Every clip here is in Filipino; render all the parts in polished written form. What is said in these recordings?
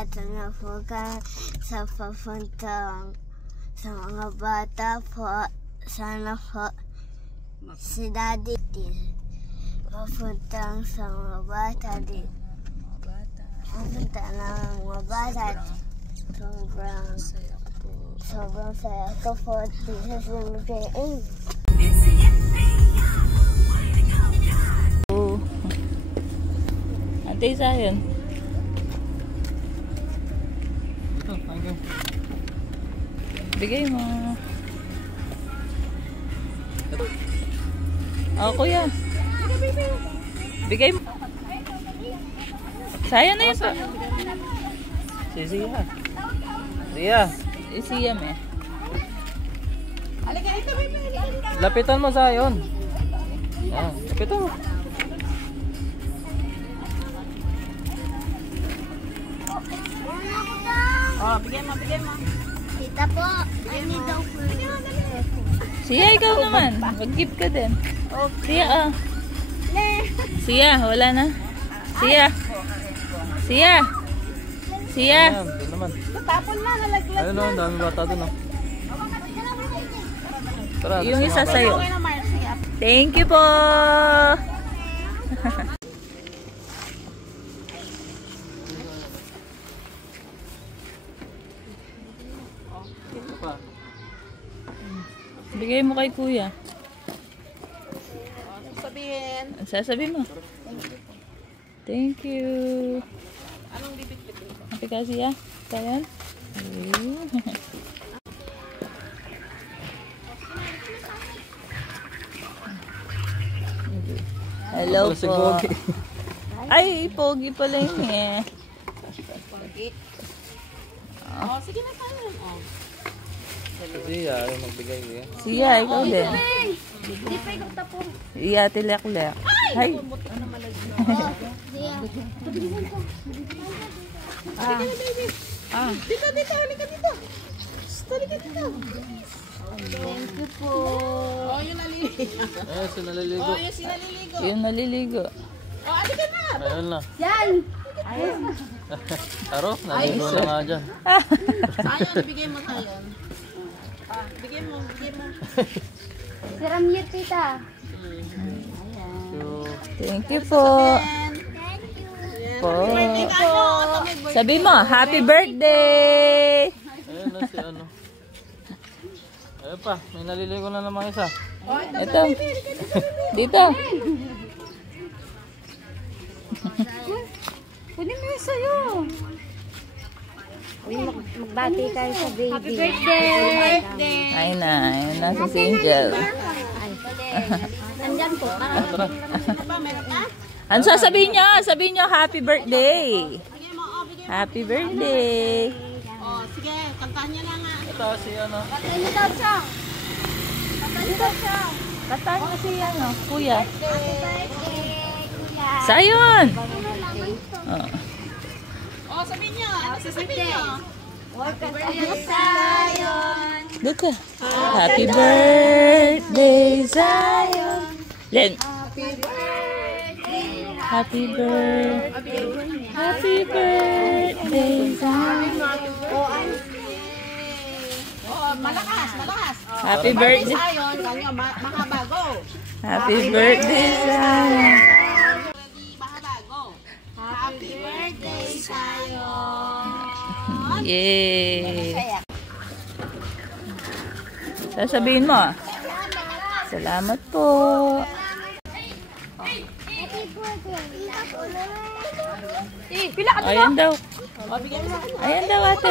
At po ka sa papuntang sa mga bata po. Sana po si Daddy papuntang sa mga bata din. Papunta na mga bata. Sobrang saya ko po dito sa Philippines. Ate Zion. Ito, hanggang. Bigay mo. Oh, kuya. Bigay mo. Sayang na yun pa. Si Zia. Zia. Siyam eh. Lapitan mo Zion. Ah, lapitan mo. Oh, bigay mo, bigay mo. Tita po, ano daw po? Siya, ikaw naman. Mag-gift ka din. Siya, ah. Siya, wala na. Siya. Siya. Siya. Ayan, doon naman. Tapon na, nalaglag. Ayun o, dami bata doon o. Tara, Yung isa bata. sa'yo. Thank you po. Ito pa. Bigay mo kay kuya. Sabihin. Sasabihin mo. Thank you. Anong bibit-bit? Happy ka siya? Kaya? Hello Si po. Pogi. Ay, pogi pala yun eh. Pogi. Oh, sige na tayo. Oh. Zia, ayaw magbigay Zia. Siya, ikaw din. Hindi pa ikaw tapon. Iya, tilek-lek. Hay. Dito, dito, halika dito. Halika dito. Thank you po. Oh, yung naliligo. Ayun, si naliligo. Oh, yung sinaliligo. Yung naliligo. Oh, halika na. Ayun na. Yan. Aro, naliligo na nga dyan. Sayon, bigay mo sayon. Ah, bigay mo, bigay mo. Siram niya, tita. Thank you po. Po. Sabi mo, happy birthday! Ayun na si ano. Ayun pa, may naliligo na namang isa. Ito. Dito. Kunin mo yung sayo. Magbati kayo sa baby. Happy birthday! Ayun na si Angel. Nandyan po. Tara. Ano sasabihin nyo? Sabihin nyo, happy birthday! Happy birthday! Oh, sige, kantahan niya na nga. Ito si ano. Kantahan niyo daw siya. Kantahan niyo daw siya. Katahan mo si ano, kuya. Happy birthday, kuya. Sayon! Oh. Oh, sabihin niyo. Ano sasabihin niyo? Happy birthday, Zion. Dito. Happy birthday, Zion! Len. Happy birthday. Happy birthday. Happy birthday, Zion. Oh, malakas, malakas. Happy birthday. Zion, kanyo, makabago. Happy birthday, Zion. Makabago. Happy birthday, Zion. Yay! Sasabihin mo. Salamat po. Ayan daw. Ayan daw ate.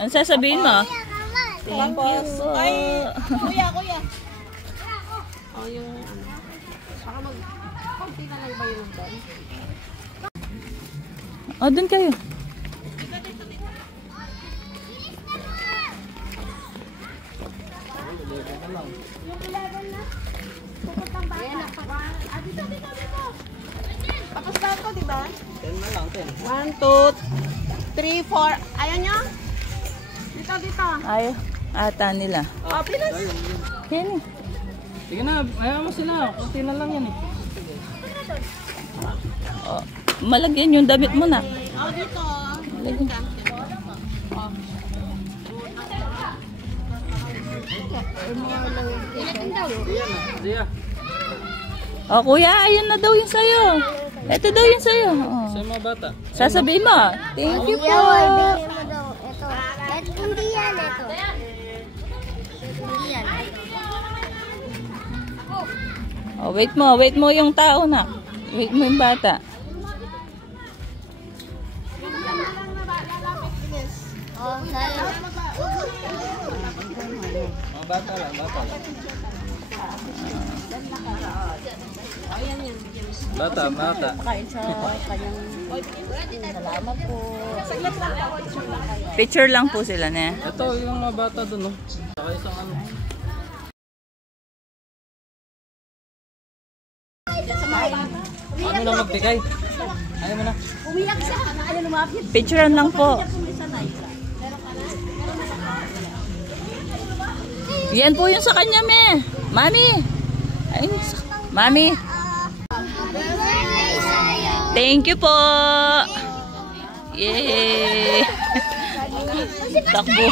Ano sasabihin mo? Thank you po. Kuya, kuya. Oh, yung ano. Saka konti na lang ba yun doon? O, dun kayo. Dito. Tapos na ito, di ba? 10 na lang, 10. 1, 2, 3, 4. Ayaw nyo? Dito, dito. Ay, ata nila. Oh, pilas. Kenny. Sige na, ayaw mo sila. Kunti na lang yan eh. Oh, malagyan yung damit mo na. Dia. Oh, kuya, ayun na daw yung sa'yo. Ito daw yung sa'yo. Oh. Sa mga bata. Sasabihin mo. Thank you po. Bigyan mo daw. Ito. Hindi yan. Ito. Hindi yan. Oh, wait mo. Wait mo yung tao na. Wait mo yung bata. Oh, sa'yo. Mga bata lang, bata lang. Bata, bata. Picture lang po sila na. Ito yung mga bata dun, no? Saka isang ano. Ano lang magbigay? Ayaw mo na. Picturean lang po. Yan po yung sa kanya, me. Mami. Ay, mami. Thank you po. Yay. Takbo.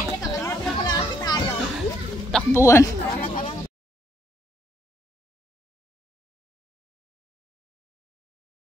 Takbuhan.